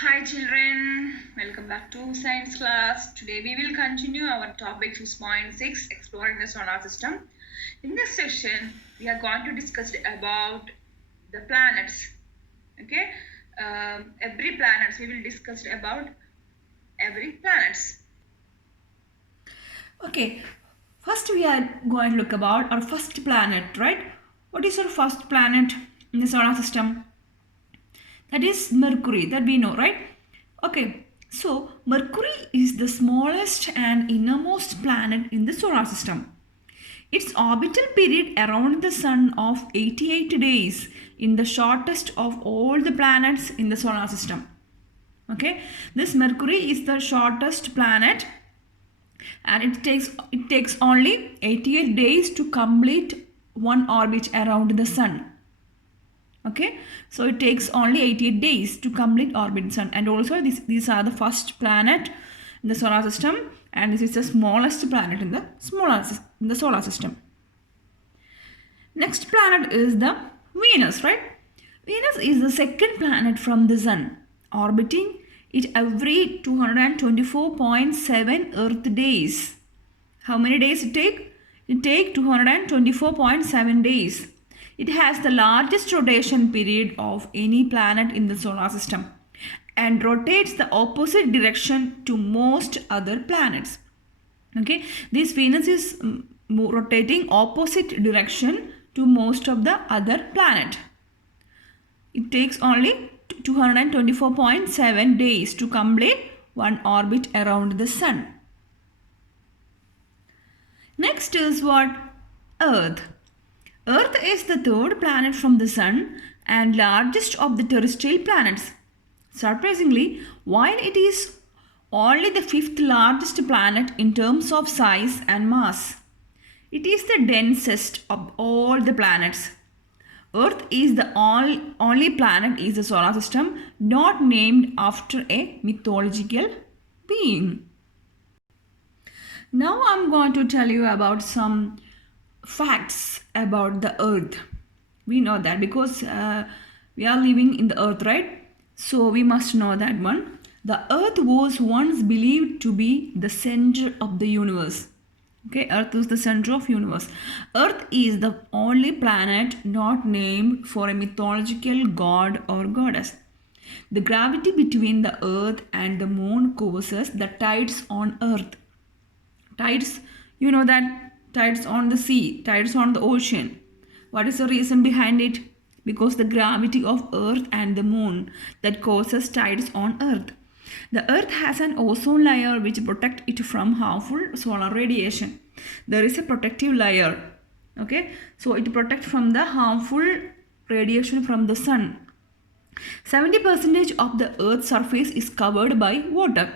Hi children, welcome back to science class. Today we will continue our topic 6.6 exploring the solar system. In this session we are going to discuss about the planets. Okay, every planets we will discuss about every planets. Okay, first we are going to look about our first planet, right? What is our first planet in the solar system? That is Mercury, that we know, right? Okay, so Mercury is the smallest and innermost planet in the solar system. Its orbital period around the sun of 88 days in the shortest of all the planets in the solar system. Okay, this Mercury is the shortest planet and it takes only 88 days to complete one orbit around the sun. Okay, so it takes only 88 days to complete orbit sun, and also these are the first planet in the solar system, and this is the smallest planet in the solar system. Next planet is the Venus, right? Venus is the second planet from the sun, orbiting it every 224.7 Earth days. How many days it take? It take 224.7 days. It has the largest rotation period of any planet in the solar system and rotates the opposite direction to most other planets. Okay, this Venus is rotating opposite direction to most of the other planet. It takes only 224.7 days to complete one orbit around the sun. Next is what? Earth. Earth is the third planet from the sun and largest of the terrestrial planets. Surprisingly, while it is only the fifth largest planet in terms of size and mass, it is the densest of all the planets. Earth is the only planet in the solar system not named after a mythological being. Now I'm going to tell you about some facts about the earth. We know that because we are living in the earth, right? So we must know that one. The earth was once believed to be the center of the universe. Okay, earth is the center of universe. Earth is the only planet not named for a mythological god or goddess. The gravity between the earth and the moon causes the tides on earth. Tides, you know that tides on the sea, tides on the ocean. What is the reason behind it? Because the gravity of earth and the moon that causes tides on earth. The earth has an ozone layer which protects it from harmful solar radiation. There is a protective layer. Okay, so it protects from the harmful radiation from the sun. 70% of the earth's surface is covered by water.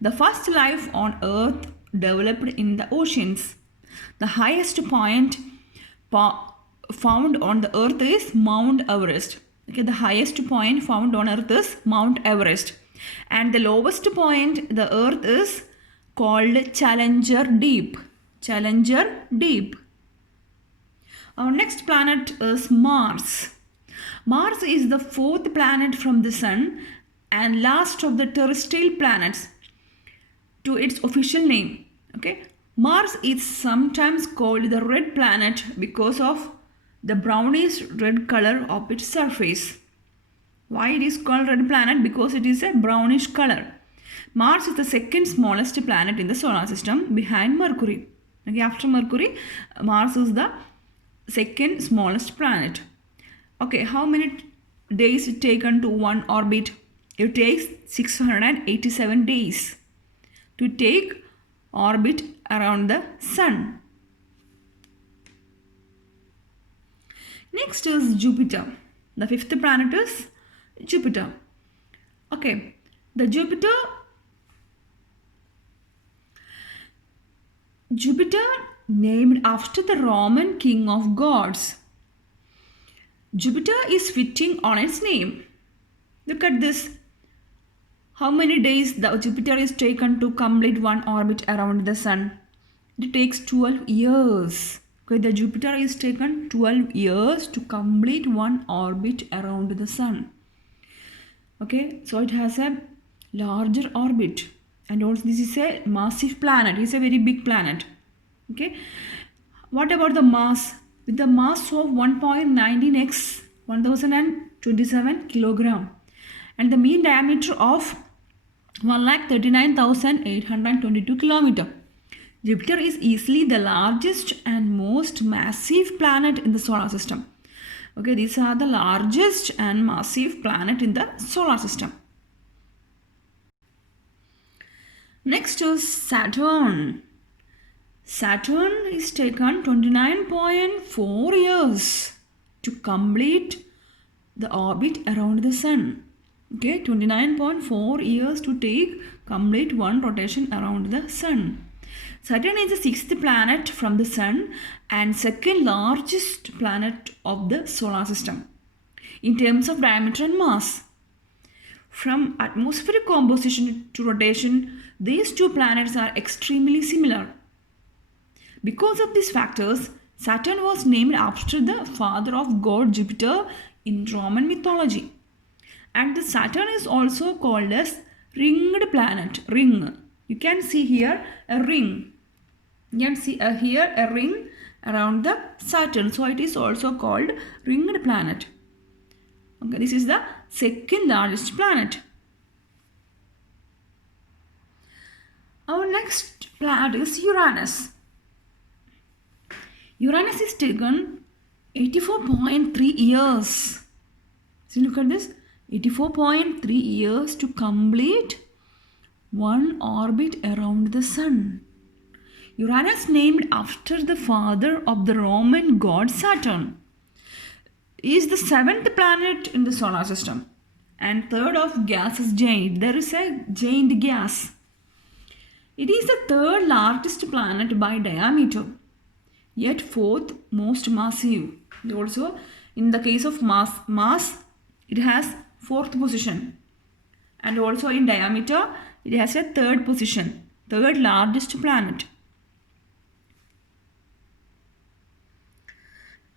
The first life on earth developed in the oceans. The highest point found on the earth is Mount Everest. Okay, the highest point found on earth is Mount Everest. And the lowest point the earth is called Challenger Deep. Challenger Deep. Our next planet is Mars. Mars is the fourth planet from the sun and last of the terrestrial planets to its official name. Okay, Mars is sometimes called the red planet because of the brownish red color of its surface. Why it is called red planet? Because it is a brownish color. Mars is the second smallest planet in the solar system behind Mercury. Okay, after Mercury, Mars is the second smallest planet. Okay, how many days it taken to one orbit? It takes 687 days to take orbit around the sun. Next is Jupiter. The fifth planet is Jupiter. Okay, the Jupiter named after the Roman king of gods. Jupiter is fitting on its name. Look at this. How many days the Jupiter is taken to complete one orbit around the sun? It takes 12 years. Okay, the Jupiter is taken 12 years to complete one orbit around the sun. Okay, so it has a larger orbit, and also this is a massive planet. It's a very big planet. Okay, what about the mass? With the mass of 1.19 x 1027 kilogram and the mean diameter of 1,39,822 kilometer. Jupiter is easily the largest and most massive planet in the solar system. Okay, these are the largest and massive planet in the solar system. Next is Saturn. Saturn is taken 29.4 years to complete the orbit around the Sun. Okay, 29.4 years to complete one rotation around the Sun. Saturn is the sixth planet from the Sun and second largest planet of the solar system in terms of diameter and mass. From atmospheric composition to rotation, these two planets are extremely similar. Because of these factors, Saturn was named after the father of god Jupiter in Roman mythology. And the Saturn is also called as ringed planet. Ring. You can see here a ring. You can see here a ring around the Saturn. So it is also called ringed planet. Okay, this is the second largest planet. Our next planet is Uranus. Uranus is taken 84.3 years. See, look at this. 84.3 years to complete one orbit around the Sun. Uranus, named after the father of the Roman god Saturn, is the seventh planet in the solar system and third of gaseous giant. There is a giant gas. It is the third largest planet by diameter, yet fourth most massive. Also, in the case of mass, it has fourth position, and also in diameter, it has a third position, third largest planet.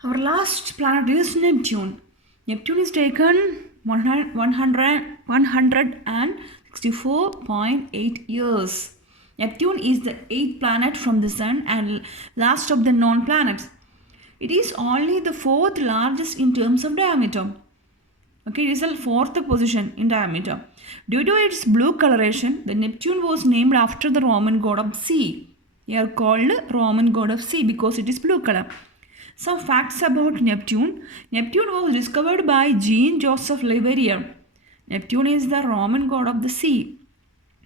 Our last planet is Neptune. Neptune is taken 164.8 years. Neptune is the eighth planet from the Sun and last of the known planets. It is only the fourth largest in terms of diameter. Okay, it is the fourth position in diameter. Due to its blue coloration, the Neptune was named after the Roman god of sea. They are called Roman god of sea because it is blue color. Some facts about Neptune. Neptune was discovered by Jean-Joseph Leverrier. Neptune is the Roman god of the sea.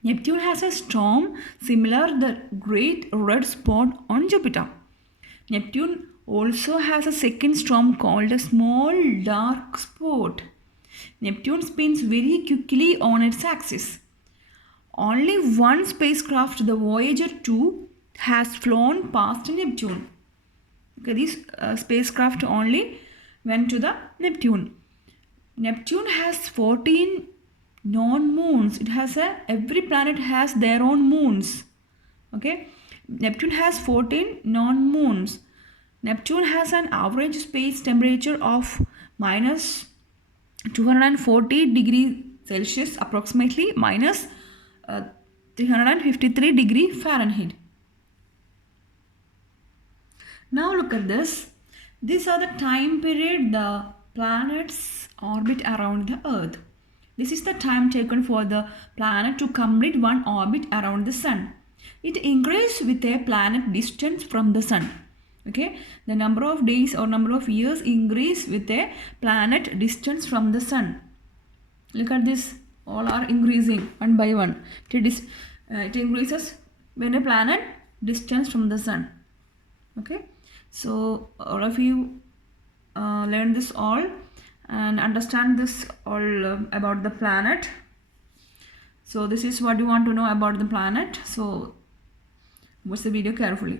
Neptune has a storm similar to the Great Red Spot on Jupiter. Neptune also has a second storm called a Small Dark Spot. Neptune spins very quickly on its axis. Only one spacecraft, the Voyager 2, has flown past Neptune. Okay, this spacecraft only went to the Neptune. Neptune has 14 known moons. It has every planet has their own moons. Okay, Neptune has 14 known moons. Neptune has an average space temperature of minus 240 degrees Celsius, approximately minus 353 degrees Fahrenheit. Now look at this. These are the time period the planets orbit around the Earth. This is the time taken for the planet to complete one orbit around the Sun. It increases with a planet distance from the Sun. Okay, the number of days or number of years increase with a planet distance from the Sun. Look at this, all are increasing one by one. It increases when a planet distance from the Sun. Okay, so all of you learn this all and understand this all about the planet. So this is what you want to know about the planet. So watch the video carefully.